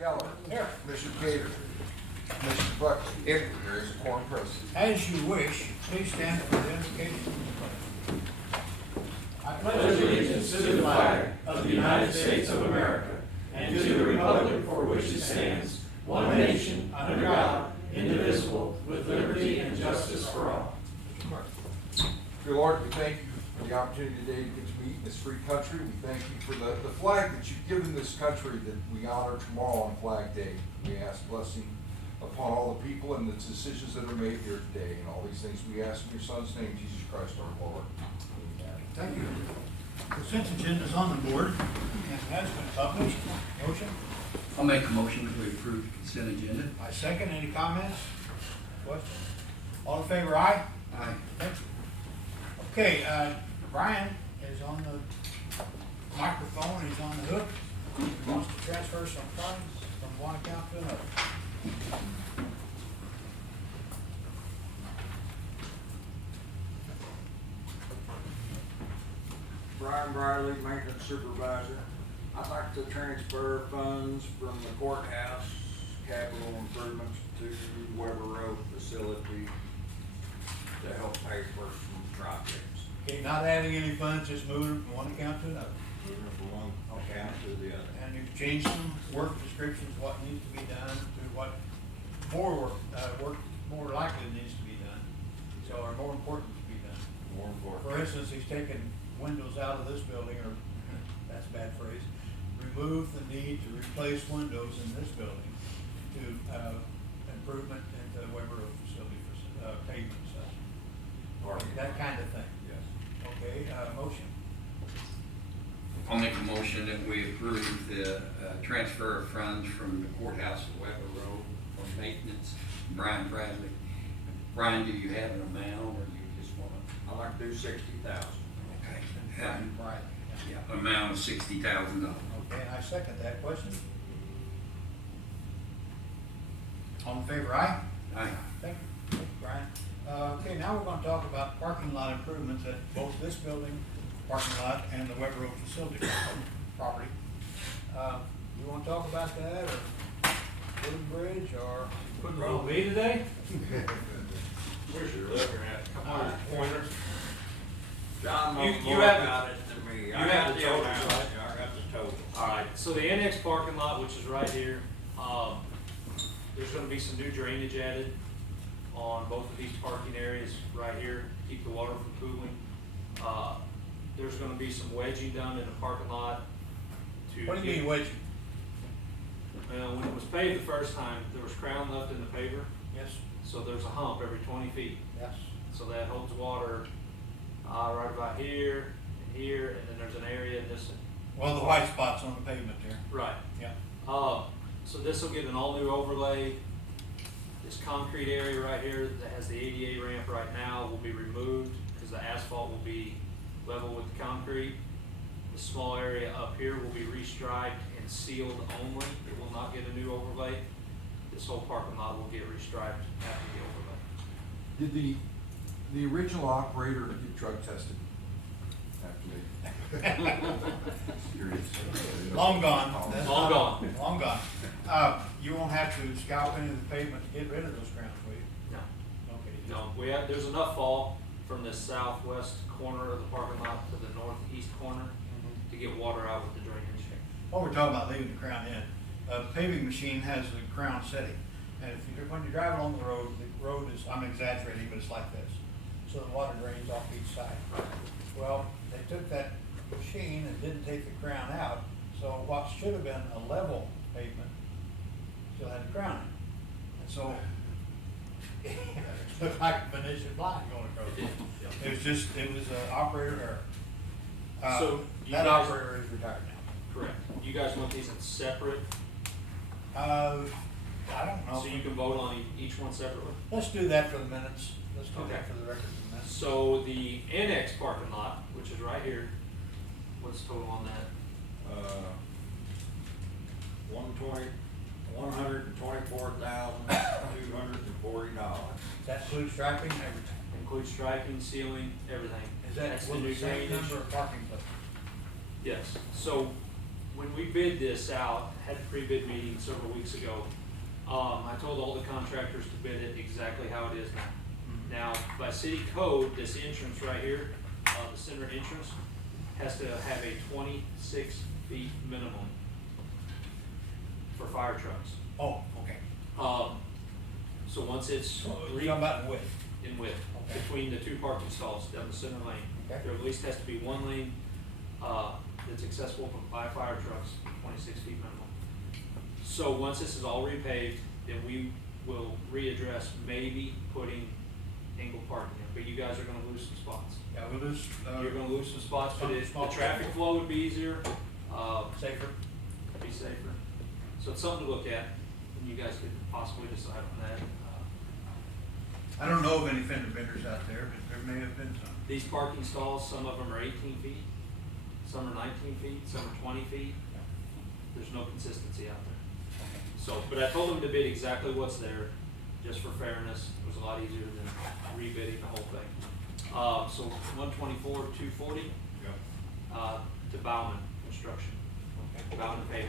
Geller. Here. Commissioner Gator. Commissioner Buckley. Here. There is a quorum present. As you wish, please stand for the invocation. I pledge allegiance to the flag of the United States of America and to the republic for which it stands, one nation, under God, indivisible, with liberty and justice for all. Dear Lord, we thank you for the opportunity today to get to meet in this free country. We thank you for the flag that you've given this country that we honor tomorrow on Flag Day. We ask blessing upon all the people and the decisions that are made here today. And all these things we ask in your Son's name, Jesus Christ our Lord. Thank you. Consent agenda is on the board and has been published. Motion? I'll make a motion to approve the consent agenda. I second. Any comments? Questions? All in favor, aye? Aye. Thank you. Okay, Brian is on the microphone. He's on the hook. He wants to transfer some funds from one account to another. Brian Briley, maintenance supervisor. I'd like to transfer funds from the courthouse capital improvements to Weber Road facility to help pay for some projects. Okay, not adding any funds, just moving from one account to another. Moving from one account to the other. And you've changed some work descriptions, what needs to be done to what more work more likely needs to be done. So, or more important to be done. More important. For instance, he's taken windows out of this building, or that's a bad phrase, remove the need to replace windows in this building to improvement into the Weber Road facility for pavement stuff. That kind of thing. Yes. Okay, motion. I'll make a motion that we approve the transfer of funds from the courthouse to Weber Road for maintenance. Brian Bradley. Brian, do you have an amount or you just want to? I'd like to do 60,000. Okay. Brian, Yeah, amount of $60,000. Okay, and I second that. Question? All in favor, aye? Aye. Thank you, Brian. Okay, now we're gonna talk about parking lot improvements at both this building, parking lot, and the Weber Road facility property. You wanna talk about that, or Wooden Bridge, or? Roll B today? Where's your looking at? Come on, pointers. John knows You more have- about it than me. you I have got the the total, total, right? right? I got the total. Alright, so the annex parking lot, which is right here, there's gonna be some new drainage added on both of these parking areas right here, keep the water from pooling. There's gonna be some wedging done in the parking lot to. What do you mean wedging? Well, when it was paved the first time, there was crown left in the paver, Yes. so there's a hump every 20 feet. Yes. So that holds water, right about here and here, and then there's an area in this. Well, the white spots on the pavement there. Right. Yeah. So this will get an all-new overlay. This concrete area right here that has the ADA ramp right now will be removed because the asphalt will be level with the concrete. The small area up here will be restriped and sealed only. It will not get a new overlay. This whole parking lot will get restriped after the overlay. Did the original operator get drug tested after they? Serious. Long gone. That's Long not- gone. Long gone. You won't have to scalp into the pavement to get rid of those crowns, will you? No. Okay. No, there's enough fall from the southwest corner of the parking lot to the northeast corner to get water out with the drainage. What we're talking about leaving the crown in. A paving machine has the crown setting. And when you drive along the road is, I'm exaggerating, but it's like this. So the water drains off each side. Well, they took that machine and didn't take the crown out. So what should have been a level pavement still had the crown in it. And so it looked like a Venetian blind going across. It was just, it was an operator error. So you that guys- operator is retired now. Correct. You guys want these in separate, I don't know. so you can vote on each one separately? Let's do that for the minutes. Let's do Okay. that for the record of the minutes. So the annex parking lot, which is right here, what's the total on that? $124,240. Does that include striping and everything? Includes striping, sealing, everything. Is that That's with new the same drainage. number of parking places? Yes. So when we bid this out, had a pre-bid meeting several weeks ago, I told all the contractors to bid it exactly how it is now. Now, by city code, this entrance right here, the center entrance, has to have a 26 feet minimum for fire trucks. Oh, okay. So once it's So you're talking about the width. in width, Okay. between the two parking stalls down the center lane, Okay. there at least has to be one lane, that's accessible by fire trucks, 26 feet minimum. So once this is all repaved, then we will readdress maybe putting angle parking in, but you guys are gonna lose some spots. Yeah, we'll lose, You're gonna lose some spots, but the Small- traffic flow would be easier, safer. be safer. So it's something to look at, and you guys could possibly decide on that. I don't know of any fender benders out there, but there may have been some. These parking stalls, some of them are 18 feet, some are 19 feet, some are 20 feet. There's no consistency out there. So, but I told them to bid exactly what's there, just for fairness. It was a lot easier than rebidding the whole thing. So 124, 240, to Bauman Construction, Bauman Paving.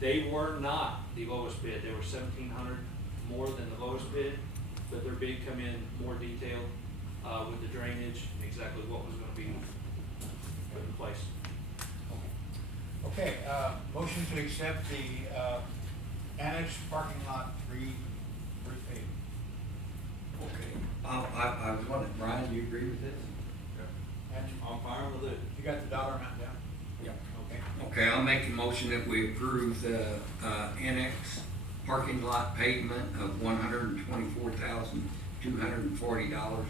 They were not the lowest bid. They were 1,700 more than the lowest bid, but their bid come in more detailed, with the drainage and exactly what was gonna be put in place. Okay, motion to accept the, annex parking lot repaving. Okay. I was wondering, Brian, do you agree with this? And I'm fine with it. you got the dollar amount down? Yeah. Okay. Okay, I'll make a motion that we approve the, annex parking lot pavement of $124,240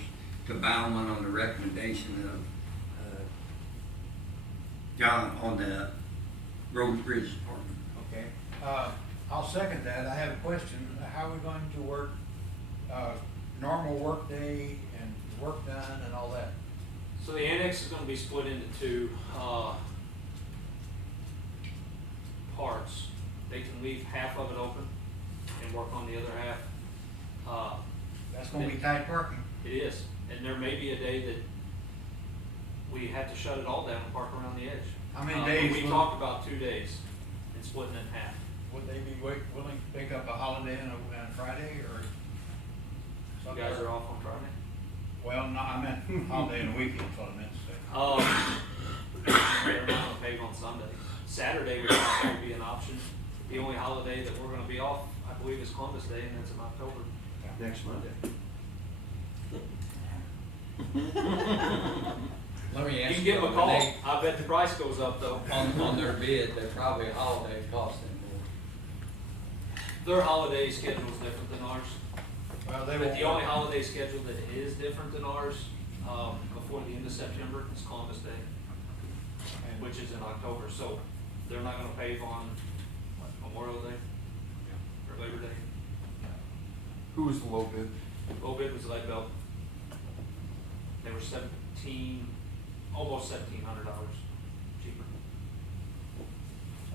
to Bauman on the recommendation of, John on the Road and Bridge Department. Okay, I'll second that. I have a question. How are we going to work, normal work day and work done and all that? So the annex is gonna be split into two, parts. They can leave half of it open and work on the other half. That's gonna be tight parking. It is, and there may be a day that we have to shut it all down and park around the edge. How many But days We will- talked about 2 days and splitting it in half. Would they be willing to pick up a holiday and a Friday or You something? guys are off on Friday? Well, no, I meant holiday and weekend, is what I meant to say. They're not gonna pave on Sunday. Saturday would probably be an option. The only holiday that we're gonna be off, I believe, is Columbus Day, and that's in October. Next Monday. Let me You ask can you. give them a call. I bet the price goes up, though. On their bid, they're probably holiday costing more. Their holiday schedule is different than ours. Well, they But won't. the only holiday schedule that is different than ours, before the end of September, is Columbus Day, which is in October. So they're not gonna pave on what, Memorial Day or Labor Day. Who was the low bid? Low bid was Lead Belt. They were almost $1,700 cheaper.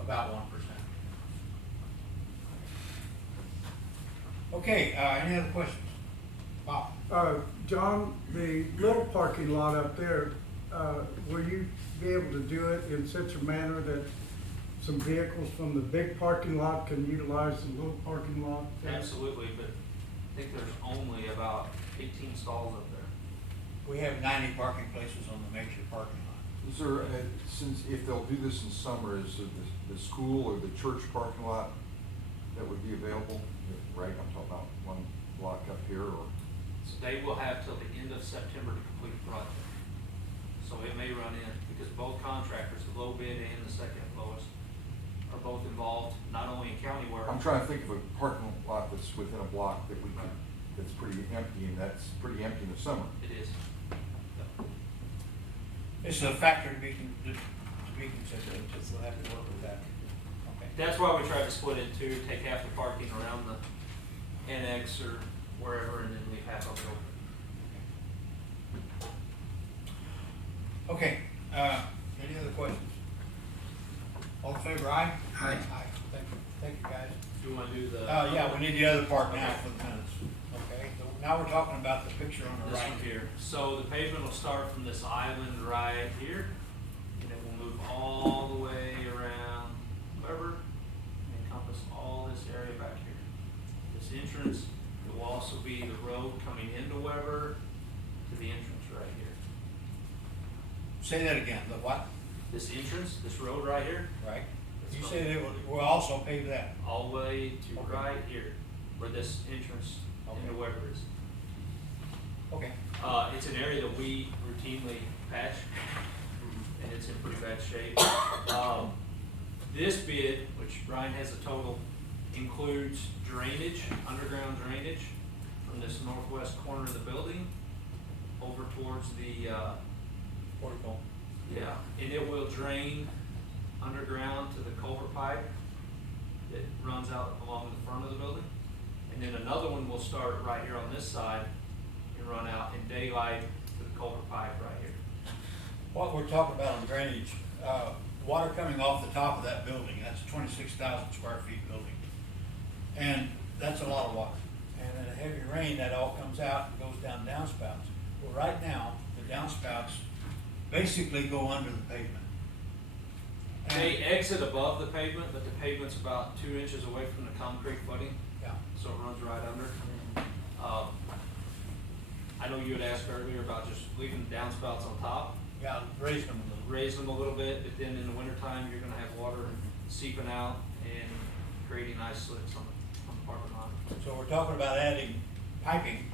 About 1%. Okay, any other questions? Bob? John, the little parking lot up there, will you be able to do it in such a manner that some vehicles from the big parking lot can utilize the little parking lot? Absolutely, but I think there's only about 18 stalls up there. We have 90 parking places on the major parking lot. Is there, since, if they'll do this in summer, is it the school or the church parking lot that would be available? Right, I'm talking about one block up here, or? So they will have till the end of September to complete the project. So it may run in, because both contractors, the low bid and the second lowest, are both involved, not only in county work. I'm trying to think of a parking lot that's within a block that we could, that's pretty empty, and that's pretty empty in the summer. It is. It's a factor to be considered, just we'll have to work with that. Okay. That's why we tried to split it in two, take half the parking around the annex or wherever, and then leave half of it open. Okay, any other questions? All in favor, aye? Aye. Thank you, guys. Do you wanna do the? Yeah, we need the other part now for the minutes. Okay, so now we're talking about the picture on the This right one here. So the pavement will start from this island right here, and it will move all the way around Say that again, the what? This entrance, this road right here, Right? You said it will also pave that. all the way to Okay. right here, where this entrance into Okay. Weber is. Okay. It's an area that we routinely patch, and it's in pretty bad shape. This bid, which Brian has a total, includes drainage, underground drainage from this northwest corner of the building over towards the, Portico. yeah, and it will drain underground to the culvert pipe that runs out along the front of the building. And then another one will start right here on this side and run out in daylight to the culvert pipe right here. What we're talking about on drainage, water coming off the top of that building, that's a 26,000 square feet building. And that's a lot of water. And in a heavy rain, that all comes out and goes down downspouts. Well, right now, the downspouts basically go under the pavement. They exit above the pavement, but the pavement's about 2 inches away from the concrete footing, Yeah. so it runs right under. I know you had asked earlier about just leaving the downspouts on top, Yeah, raising them a little. raising them a little bit, but then in the wintertime, you're gonna have water seeping out and creating ice slicks on the parking lot. So we're talking about adding piping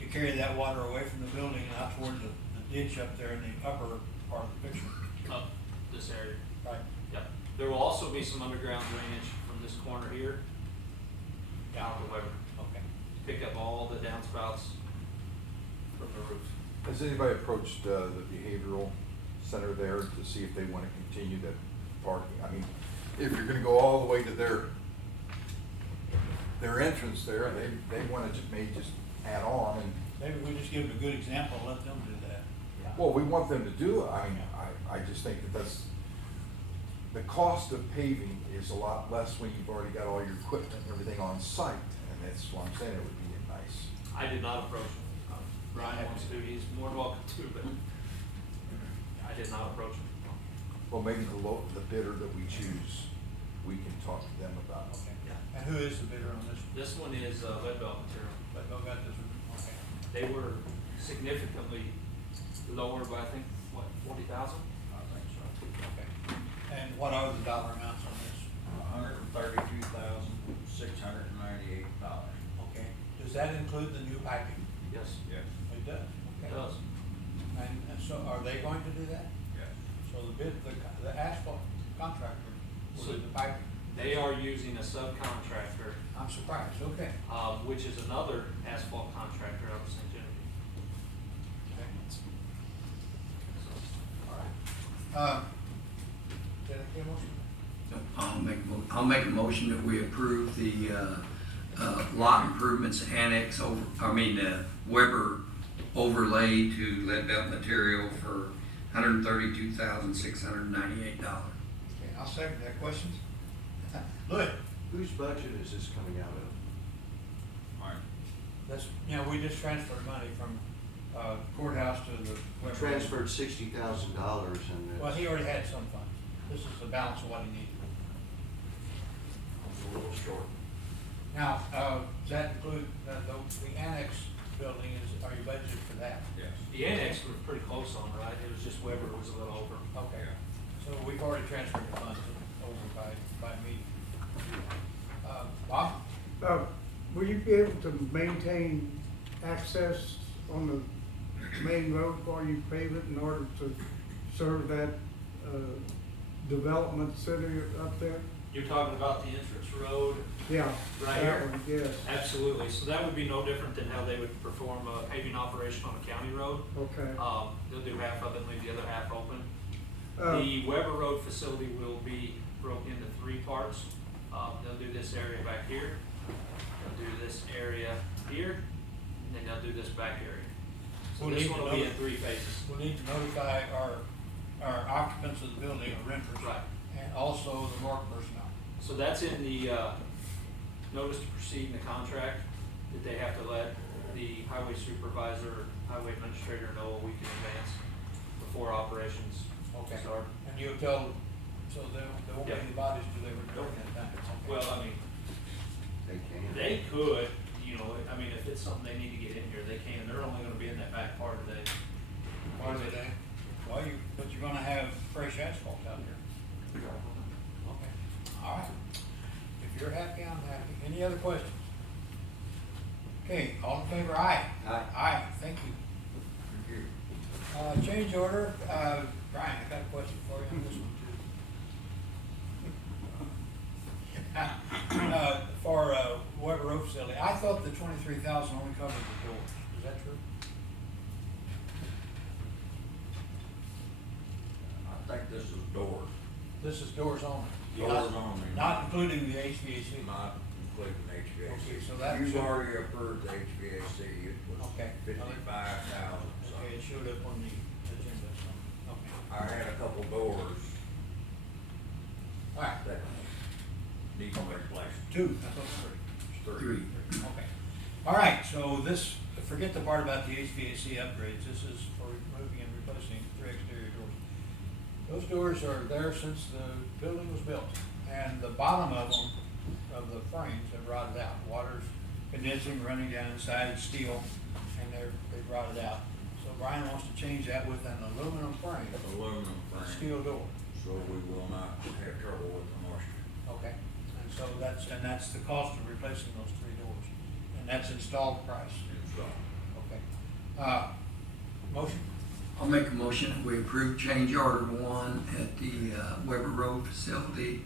to carry that water away from the building and out toward the ditch up there in the upper part of the picture. Up this area. Right. Yep. There will also be some underground drainage from this corner here down to Weber. Okay. Pick up all the downspouts from the roof. Has anybody approached the behavioral center there to see if they want to continue that parking? I mean, if you're gonna go all the way to their entrance there, they wanna may just add on and, Maybe we just give them a good example and let them do that. well, we want them to do it. I mean, I just think the cost of paving is a lot less when you've already got all your equipment and everything on site. And that's why I'm saying it would be nice. I did not approach him. Brian wants to, he's more than welcome to, but I did not approach him. Well, maybe the bidder that we choose, we can talk to them about. Okay. Yeah. And who is the bidder on this? This one is lead belt material. But no got this one. Okay. They were significantly lower by, I think, what, 40,000? I think so. Okay. And what are the dollar amounts on this? $132,698. Okay. Does that include the new piping? Yes. Yes. It does. It Okay. does. And so are they going to do that? Yes. So the asphalt contractor will do the piping? They are using a subcontractor, I'm surprised, okay. which is another asphalt contractor out of St. Genevieve. Okay. So, All right. Did I get a motion? I'll make a motion that we approve the, lot improvements annex Weber overlay to lead belt material for $132,698. Okay, I'll second that. Questions? Louis? Whose budget is this coming out of? Mine. That's, we just transferred money from courthouse to the. We transferred $60,000 and Well, it's he already had some funds. This is the balance of what he needed. a little short. Now, does that include, the annex building are you budgeted for that? Yes. the annex was pretty close on, right? It was just Weber was a little over. Okay. So we've already transferred the funds over by me. Bob? Will you be able to maintain access on the main road while you pave it in order to serve that, development center up there? You're talking about the entrance road? Yeah. Right that here? one, yes. Absolutely. So that would be no different than how they would perform a paving operation on a county road. Okay. They'll do half of it, leave the other half open. Uh, The Weber Road facility will be broken into 3 parts. They'll do this area back here, they'll do this area here, and then they'll do this back area. So We'll this need one to will be in know- 3 phases. We'll need to notify our occupants of the building, or renters. Right. And also the morgue personnel. So that's in the, notice to proceed in the contract, that they have to let the highway supervisor, highway administrator know a week in advance before operations Okay. start. And you'll tell, so there won't be Yeah. any bodies delivered during that time? Okay. Well, I mean, They can. they could, if it's something they need to get in here, they can. They're only gonna be in that back part today. Why did they? Well, you put you're gonna have fresh asphalt out there. Okay, all right. If you're happy, I'm happy. Any other questions? Okay, all in favor, aye? Aye. Aye, thank you. Change order, Brian, I got a question for you on this one too. For Weber Road facility, I thought the 23,000 only covered the doors, is that true? I think this is doors, This is doors only? doors only. Not including the HVAC? Not including HVAC. Okay, so that You've should- already approved the HVAC, it was Okay. 55,000, so. Okay, it showed up on the agenda, so, okay. I had a couple doors All right, that need to be replaced. two, I thought it was Three. three. Okay. All right, so this, forget the part about the HVAC upgrades, this is for removing and replacing 3 exterior doors. Those doors are there since the building was built, and the bottom of them, of the frames, have rotted out. Water's condensing, running down inside, it's steel, and they've rotted out. So Brian wants to change that with an aluminum frame, Aluminum a frame, steel door. so we will not have trouble with the moisture. Okay, and so that's the cost of replacing those 3 doors, and that's installed price. Installed. Okay. Motion? I'll make a motion that we approve change order 1 at the Weber Road facility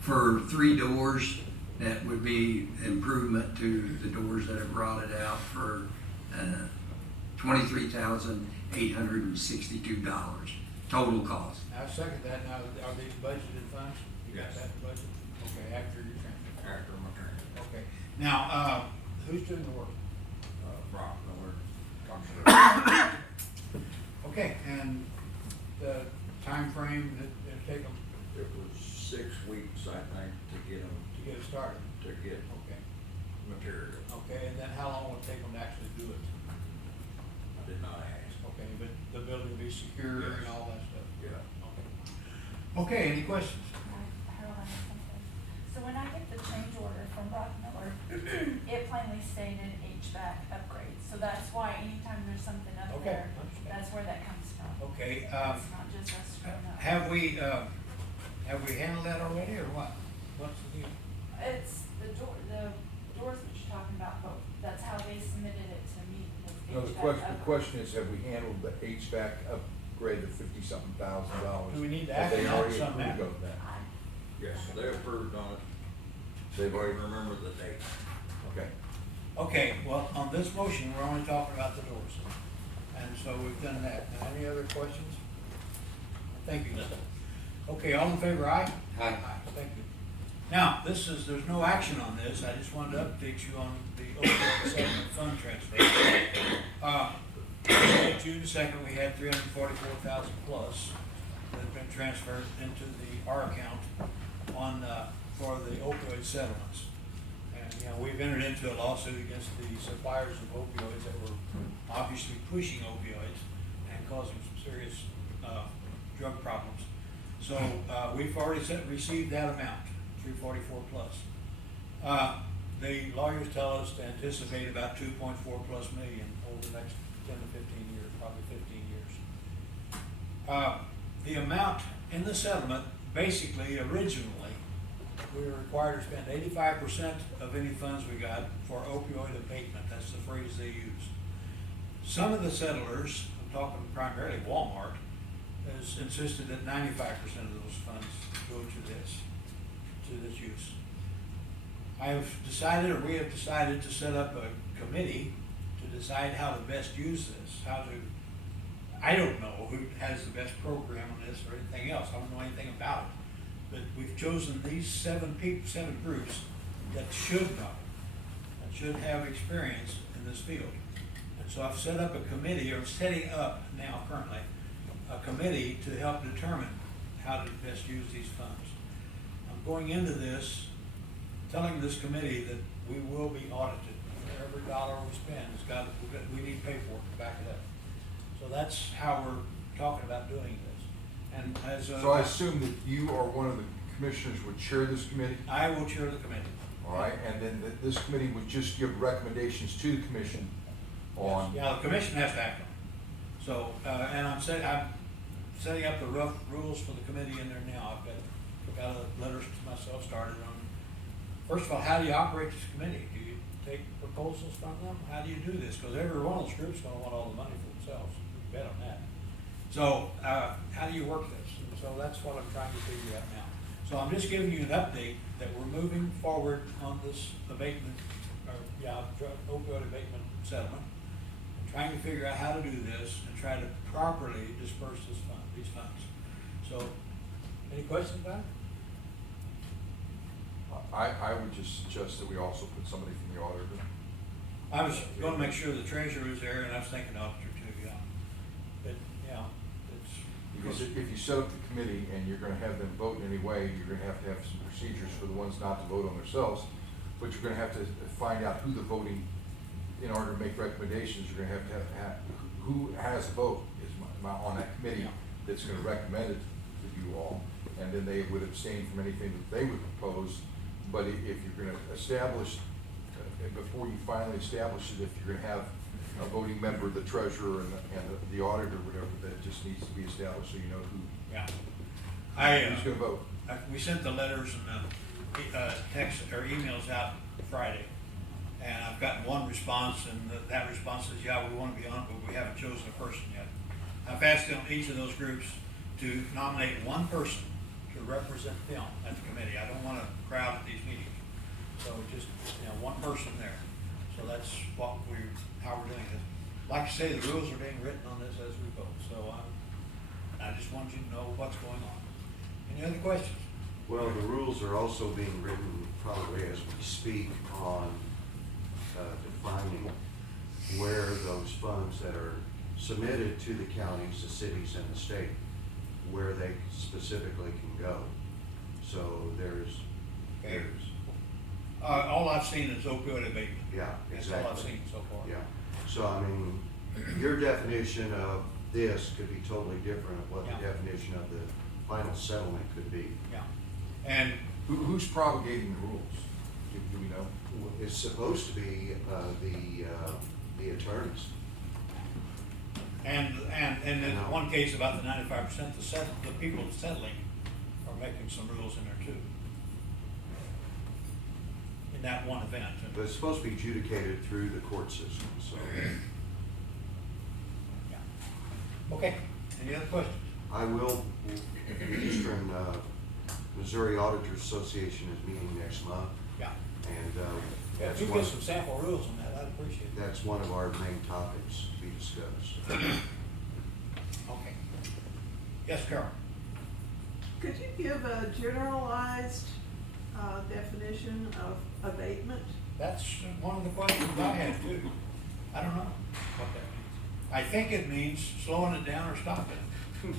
for 3 doors. That would be improvement to the doors that have rotted out for $23,862 total cost. I second that. Now, are these budgeted funds? You got Yes. that budget? Okay, after your transfer. After my turn. Okay. Now, who's doing the work? Brock, no, we're. Okay, and the time frame that it'll take them It was 6 weeks, I think, to get them, to get it started? to get Okay, material. okay, and then how long will it take them to actually do it? I did not ask. Okay, but the building will be secure and Yes. all that stuff? Yeah. Okay. Okay, any questions? Harold, I have something. So when I get the change order from Brock Miller, it plainly stated HVAC upgrades. So that's why anytime there's something up Okay, there, understand. that's where that comes from. Okay, It's not just us screwing up. have we handled that already, or what? What's the deal? It's the doors that you're talking about, but that's how they submitted it to me. was No, the HVAC the question is, have we handled the HVAC upgrade of $50-something thousand? Do we need to Have act they on already something approved now? of that? Yes, they approved on it. They've I already, remember the date. okay. Okay, well, on this motion, we're only talking about the doors. And so we've done that. Now, any other questions? Thank you, Linda. Okay, all in favor, aye? Aye. Thank you. Now, there's no action on this. I just wanted to update you on the opioid settlement fund transfer. June 2nd, we had 344,000 plus that had been transferred into our account for the opioid settlements. And, we've entered into a lawsuit against the suppliers of opioids that were obviously pushing opioids and causing some serious drug problems. So we've already received that amount, 344 plus. The lawyers tell us to anticipate about 2.4 plus million over the next 10 to 15 years, probably 15 years. The amount in the settlement, basically, originally, we were required to spend 85% of any funds we got for opioid abatement. That's the phrase they use. Some of the settlers, I'm talking primarily Walmart, has insisted that 95% of those funds go to this use. We have decided to set up a committee to decide how to best use this, I don't know who has the best program on this or anything else, I don't know anything about it. But we've chosen these 7 groups that should know, that should have experience in this field. And so I've set up a committee, or setting up now currently, a committee to help determine how to best use these funds. I'm going into this, telling this committee that we will be audited. Every dollar we spend we need paperwork to back it up. So that's how we're talking about doing this. And as So I assume that you or one of the commissioners would chair this committee? I will chair the committee. All right, and then this committee would just give recommendations to the commission on, Yeah, the commission has to act on it. So, and I'm setting up the rough rules for the committee in there now. I've got letters to myself started on. First of all, how do you operate this committee? Do you take proposals from them? How do you do this? Because every one of those groups is gonna want all the money for themselves. You can bet on that. So, how do you work this? And so that's what I'm trying to figure out now. So I'm just giving you an update that we're moving forward on this abatement, opioid abatement settlement. I'm trying to figure out how to do this and try to properly disperse these funds. So, any questions about it? I would just suggest that we also put somebody from the auditor. I was gonna make sure the treasurer was there, and I was thinking auditor too, yeah. But, yeah, it's. Because if you set up the committee and you're gonna have them vote in any way, you're gonna have to have some procedures for the ones not to vote on themselves. But you're gonna have to find out who the voting, in order to make recommendations, you're gonna have to have who has a vote on that committee that's gonna recommend it to you all. And then they would abstain from anything that they would propose. But if you're gonna establish, before you finally establish it, if you're gonna have a voting member, the treasurer and the auditor, whatever, that just needs to be established so you know who. Yeah. Who's gonna vote? We sent the letters and text or emails out Friday, and I've gotten one response, and that response says, yeah, we want to be on, but we haven't chosen a person yet. I've asked them, each of those groups, to nominate one person to represent them at the committee. I don't want to crowd at these meetings, so just, one person there. So that's how we're doing it. Like I say, the rules are being written on this as we vote, so I just want you to know what's going on. Any other questions? Well, the rules are also being written probably as we speak on defining where those funds that are submitted to the counties, the cities, and the state, where they specifically can go. So there's all I've seen is opioid abatement. yeah, That's exactly. all I've seen so far. Yeah, so I mean, your definition of this could be totally different of what the Yeah. definition of the final settlement could be. Yeah. And Who's promulgating the rules? Do we know? It's supposed to be the attorneys. And in one case about the 95%, the people settling are making some rules in there too. In that one event. But it's supposed to be adjudicated through the court system, so. Yeah. Okay, any other questions? I will, the Eastern Missouri Auditors Association is meeting next month, Yeah. and Yeah, that's if you one, get some sample rules on that, I'd appreciate it. that's one of our main topics to be discussed. Okay. Yes, Carol? Could you give a generalized definition of abatement? That's one of the questions I had too. I don't know what that means. I think it means slowing it down or stopping it.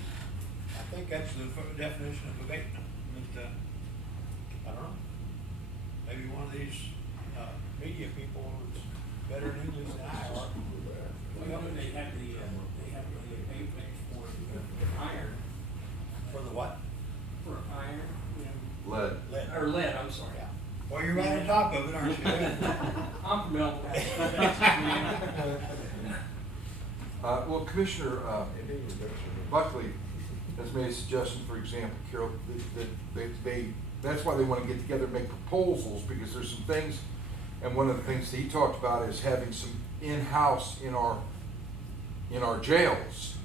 I think that's the definition of abatement. But, I don't know. Maybe one of these media people is better in English than I are. Well, they have the abatement for iron, For the what? for iron, Lead. Lead. or lead, I'm sorry. Yeah. Well, you're right on top of it, aren't you? I'm from El Paso. Well, Commissioner Buckley has made a suggestion, for example, Carol, that that's why they want to get together and make proposals, because there's some things, and one of the things that he talked about is having some in-house in our jails,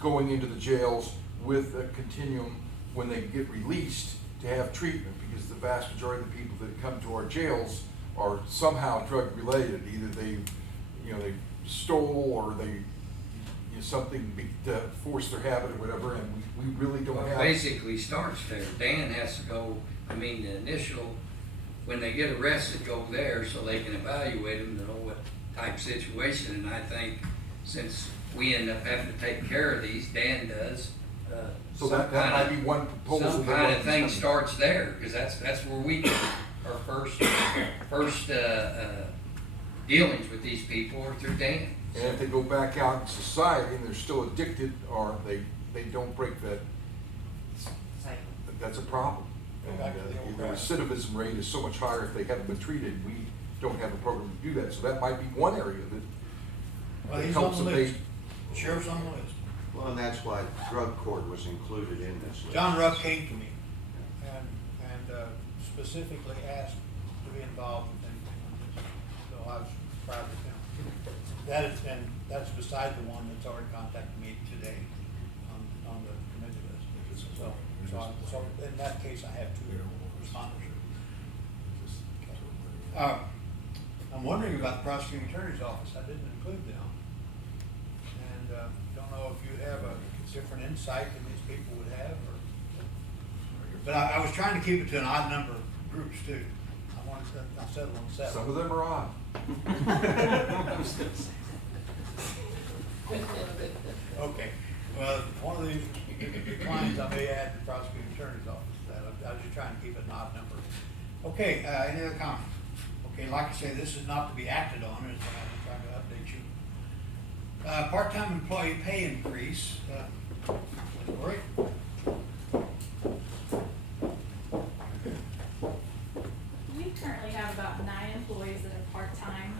going into the jails with a continuum when they get released to have treatment, because the vast majority of the people that come to our jails are somehow drug related. Either they stole, or they something to force their habit or whatever, and we really don't have. Basically starts there. Dan has to go, the initial, when they get arrested, go there so they can evaluate them to know what type situation. And I think since we end up having to take care of these, Dan does. So that might be one proposal. Some kind of thing starts there, because that's where we get our first dealings with these people are through Dan. And if they go back out in society and they're still addicted, or they don't break that, that's a problem. And the recidivism rate is so much higher if they haven't been treated. We don't have a program to do that, so that might be one area that Well, he's helps on the abate. list. Sheriff's on the list. Well, and that's why drug court was included in this list. John Rupp came to me and specifically asked to be involved with anything on this. So I was proud of him. That's beside the one that's already contacted me today on the committee list. So in that case, I have two responders. I'm wondering about the prosecuting attorney's office. I didn't include them. And don't know if you have a different insight than these people would have, or. But I was trying to keep it to an odd number of groups too. I'll settle on 7. Some of them are odd. Okay, well, if one of these declines, I may add the prosecuting attorney's office to that. I was just trying to keep it an odd number. Okay, any other comments? Okay, like I say, this is not to be acted on, it's I'm trying to update you. Part-time employee pay increase, Lori? We currently have about 9 employees that are part-time.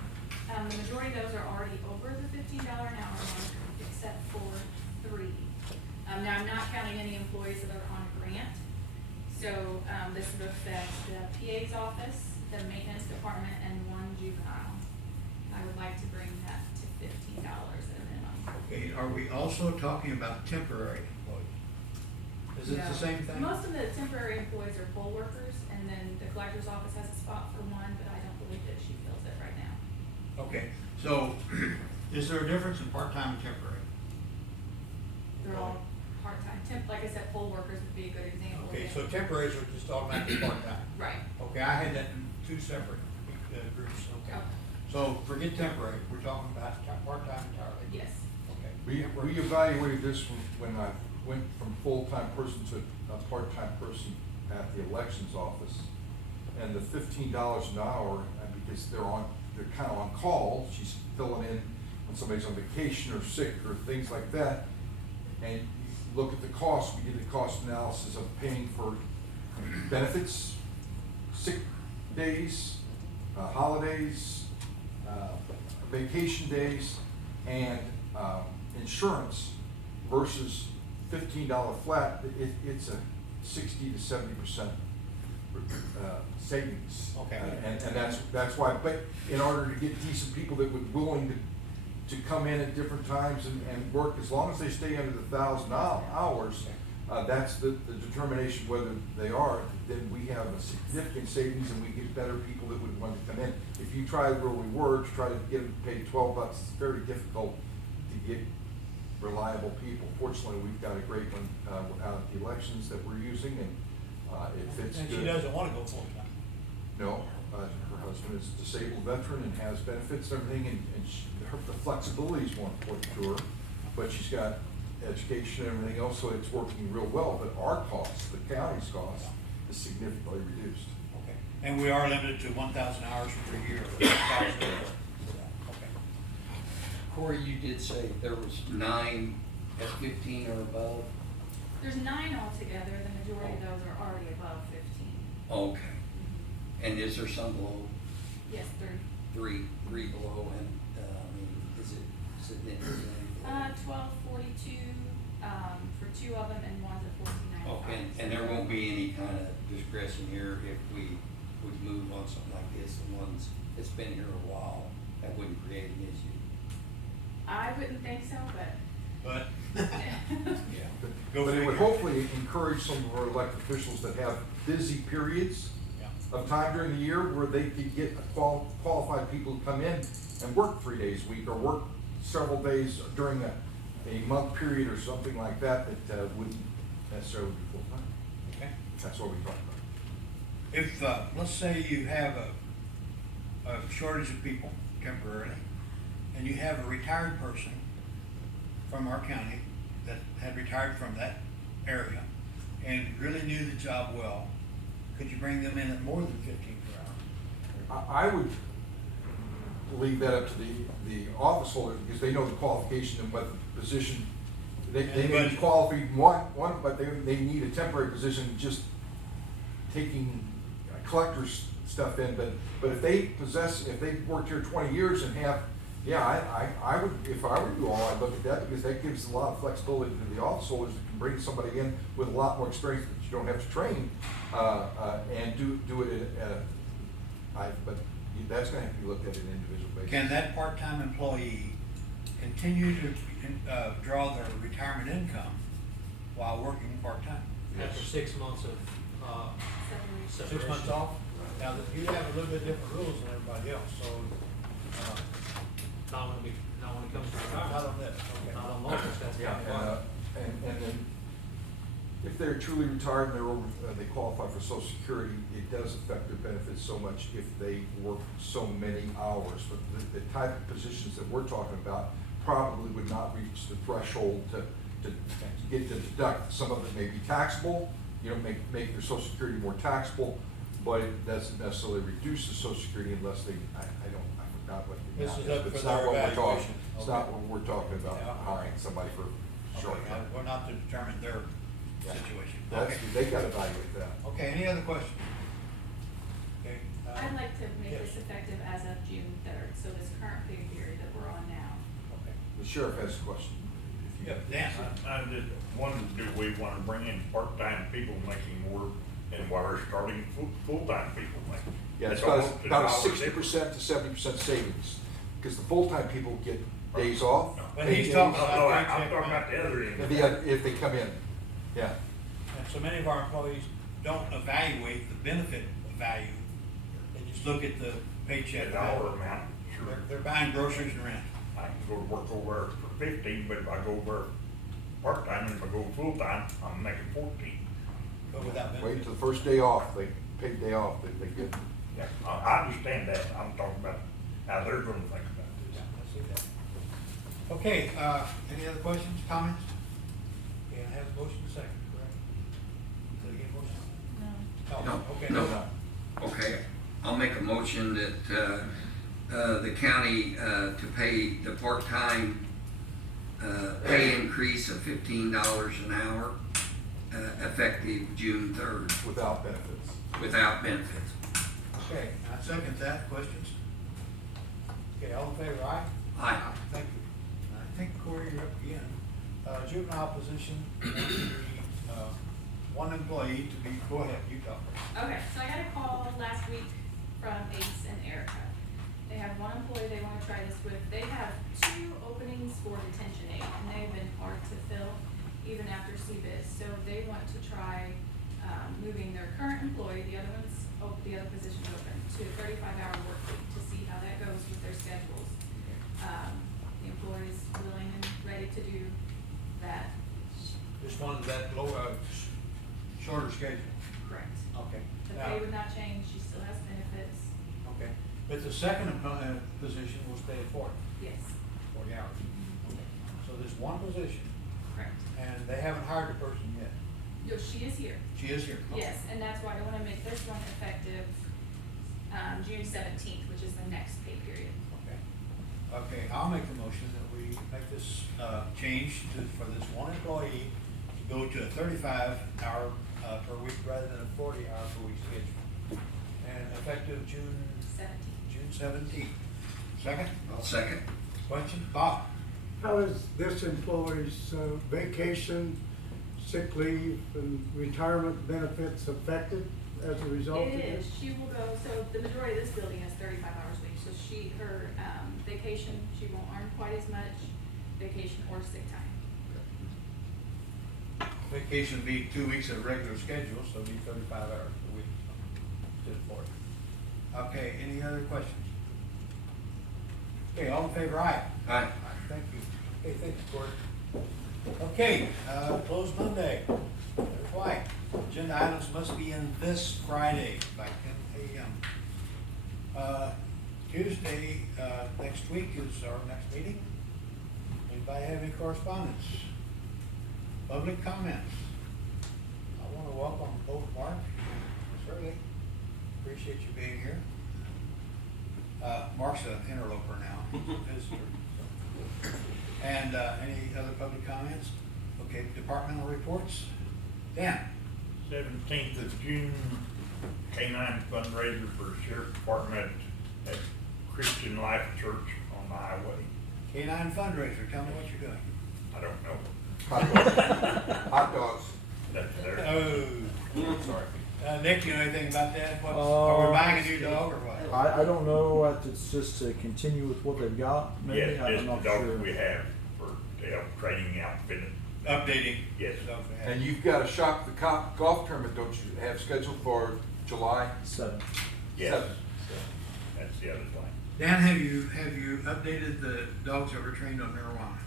The majority of those are already over the $15 an hour mark, except for 3. Now, I'm not counting any employees that are on grant. So, this would affect the PA's office, the maintenance department, and 1 juvenile. I would like to bring that to $15 at a minimum. Okay, are we also talking about temporary employees? Is it No. the same thing? Most of the temporary employees are poll workers, and then the collector's office has a spot for 1, but I don't believe that she fills it right now. Okay, so is there a difference in part-time and temporary? They're all part-time. Like I said, poll workers would be a good example. Okay, so temporaries are just automatically part-time. Right. Okay, I had that in 2 separate groups, okay. Okay. So forget temporary, we're talking about part-time entirely. Yes. Okay. We evaluated this when I went from full-time person to a part-time person at the elections office. And the $15 an hour, because they're kind of on call, she's filling in when somebody's on vacation or sick or things like that. And you look at the cost, we did the cost analysis of paying for benefits, sick days, holidays, vacation days, and insurance versus $15 flat. It's a 60 to 70% savings. Okay. And that's why. But in order to get decent people that would willing to come in at different times and work, as long as they stay under the 1,000 hours, that's the determination whether they are. Then we have a significant savings, and we get better people that would want to come in. If you try where we were to try to get them paid $12, it's very difficult to get reliable people. Fortunately, we've got a great one out at the elections that we're using, and it fits And good. she doesn't want to go full-time. No, her husband is a disabled veteran and has benefits and everything, and the flexibility is more important to her, but she's got education and everything else, so it's working real well. But our cost, the county's cost, is significantly reduced. Okay. And we are limited to 1,000 hours per year. Okay. Corey, you did say there was 9 at 15 or above? There's 9 altogether. The majority of those are already above 15. Okay. And is there some below? Yes, 3 below, and, is it significant? 1242 for 2 of them, and one's at 1495. Okay, and there won't be any kind of discretion here if we would move on something like this, the ones that's been here a while, that wouldn't create an issue. I wouldn't think so, But, Yeah. But it would hopefully encourage some of our elected officials that have busy periods yeah. of time during the year where they could get qualified people to come in and work 3 days a week, or work several days during a month period or something like that, that wouldn't necessarily be full-time. Okay. That's what we talked about. If, let's say you have a shortage of people temporarily, and you have a retired person from our county that had retired from that area and really knew the job well, could you bring them in at more than 15 per hour? I would leave that up to the office holder, because they know the qualification and what the position, they may But- be qualified one, but they need a temporary position, just taking collector's stuff in. But if they've worked here 20 years and have Yeah, I would, if I were you all, I'd look at that because that gives a lot of flexibility to the office holders that can bring somebody in with a lot more experience that you don't have to train, and do it but that's gonna have to be looked at an individual basis. Can that part-time employee continue to, draw their retirement income while working part-time? After 6 months of, Separation. 6 months off? Now, you have a little bit different rules than everybody else, so, not when it comes to not retirement. on this, okay. Not on most, that's Yeah, county-wide. and then if they're truly retired and they're over, they qualify for Social Security, it does affect their benefits so much if they work so many hours. But the type of positions that we're talking about probably would not reach the threshold to get to deduct. Some of it may be taxable, make their Social Security more taxable, but it doesn't necessarily reduce the Social Security unless they, I forgot what the This amount is up but for it's not their what we're talking. evaluation. It's Okay. not what we're talking about, Yeah. hiring somebody for short Okay, term. we're not to determine their Yeah. situation. That's, Okay. they gotta evaluate that. Okay, any other questions? Okay. I'd like to make yes. this effective as of June 3rd, so this current pay period that we're on now. Okay. The sheriff has a question. If you- Yeah, Dan? I just wondered, do we want to bring in part-time people making more than what are starting full-time people making? Yeah, it's almost about a $1 60% to 70% savings, because the full-time people get days off. But paid he's days, talking No, about- no, I'm talking about the other end. if they come in, yeah. And so many of our employees don't evaluate the benefit value. They just look at the paycheck. The dollar amount, sure. They're buying groceries and rent. I can go to work over for 15, but if I go over part-time, and if I go full-time, I'm making 14. But without Wait benefit. till the first day off, they paid day off, they get. Yeah, I understand that. I'm talking about how they're going to think about Yeah, this. I see that. Okay, any other questions, comments? Okay, I have a motion and a second, correct? Did I get a motion? No. Oh, No, okay. no. Okay, I'll make a motion that, the county, to pay the part-time, pay increase of $15 an hour, effective June 3rd, Without benefits. without benefits. Okay, I second that. Questions? Okay, all in favor, aye? Aye. Thank you. I think, Corey, you're up again. Juvenile position, one employee to be, go ahead, you talk. Okay, so I got a call last week from Ace and Erica. They have one employee they wanna try this with. They have 2 openings for detention aid, and they've been hard to fill even after CBIZ. So they want to try, moving their current employee, the other position's open, to a 35-hour work week to see how that goes with their schedules. The employee's willing and ready to do that. Just wanted that low, shorter schedule. Correct. Okay. The Now- pay would not change, she still has benefits. Okay, but the second position will stay at 40 Yes, hours. Okay. So there's one position, correct. and they haven't hired a person yet. No, she is here. She is here. Okay. Yes, and that's why I wanna make this one effective, June 17th, which is the next pay period. Okay. Okay, I'll make the motion that we make this, change for this one employee to go to a 35-hour, per week rather than a 40-hour per week schedule. And effective June 17th. Second? I'll second. Question? Bob? How is this employee's vacation, sick leave, and retirement benefits affected as a result of It this? is, she will go, so the majority of this building is 35 hours a week, so her, vacation, she won't earn quite as much vacation or sick time. Vacation would be 2 weeks of regular schedule, so it'd be 35 hours a week instead of 40. Okay, any other questions? Okay, all in favor, aye? Aye. Thank you. Okay, thank you, Cory. Okay, closed Monday. There's why. Agenda items must be in this Friday by 10 a.m. Tuesday, next week is our next meeting. Anybody have any correspondence? Public comments? I want to welcome both Mark and Ms. Hurley. Appreciate you being here. Mark's an interloper now, visitor. So. And any other public comments? Okay, departmental reports? Dan? 17th of June, K-9 fundraiser for the Sheriff's Department at Christian Life Church on on the highway. K-9 fundraiser, tell me what you're doing. I don't know. Hot dogs. Hot dogs. That's their. Oh, Sorry. Nick, you know anything about that? Are we buying a new dog or what? I don't know, if it's just to continue with what they've got, maybe, Yes, I'm just the not dogs sure. we have to help training, outfitting. Updating. Yes. Dogs we have. And you've got a Shop the Cop golf tournament, don't you, have scheduled for July? 7. Yes. 7th? That's the other thing. Dan, have you updated the dogs that were trained on marijuana?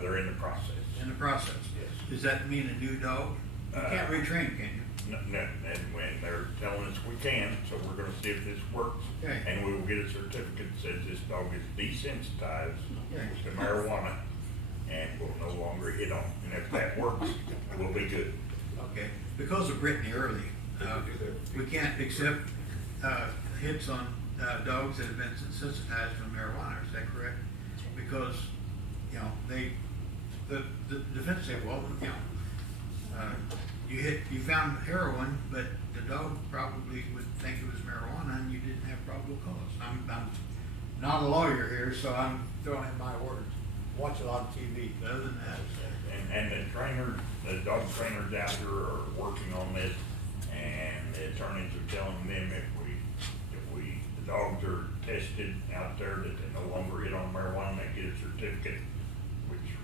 They're in the process. In the process? Yes. Does that mean a new dog? You can't retrain, can you? No, and when they're telling us we can, so we're gonna see if this works. Okay. And we will get a certificate that says this dog is desensitized Okay. to marijuana and will no longer hit on. And if that works, we'll be good. Okay, because of Brittany Early, we can't accept, hits on, dogs that have been sensitized to marijuana, is that correct? Because, you know, the defense say, well, you know, you found heroin, but the dog probably would think it was marijuana and you didn't have probable cause. I'm not a lawyer here, so I'm throwing in my words. Watch a lot of TV, but other than that, And the trainers, the dog trainers out here are working on this, and the attorneys are telling them if the dogs are tested out there that they no longer hit on marijuana, they get a certificate, which,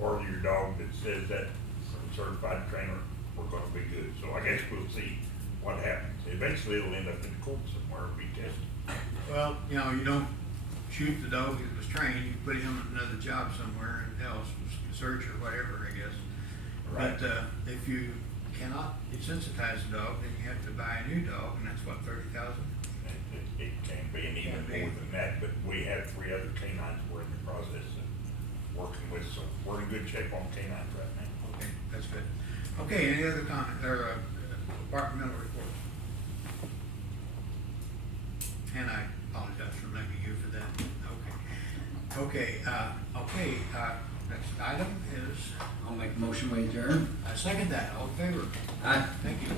or your dog that says that from a certified trainer, we're gonna be good. So I guess we'll see what happens. Eventually, it'll end up in court somewhere, be tested. well, you know, you don't shoot the dog that was trained, you put him in another job somewhere else, search or whatever, I guess. Right. But, if you cannot desensitize the dog, then you have to buy a new dog, and that's what, 30,000? It can be, and even Can be. more than that, but we have 3 other canines we're in the process of working with, so we're in good shape on canines right now. Okay, that's good. Okay, any other comment, or, departmental reports? And I apologize for making you for that. Okay, next item is, I'll make a motion, we adjourn. I second that, all in favor? Aye. Thank you.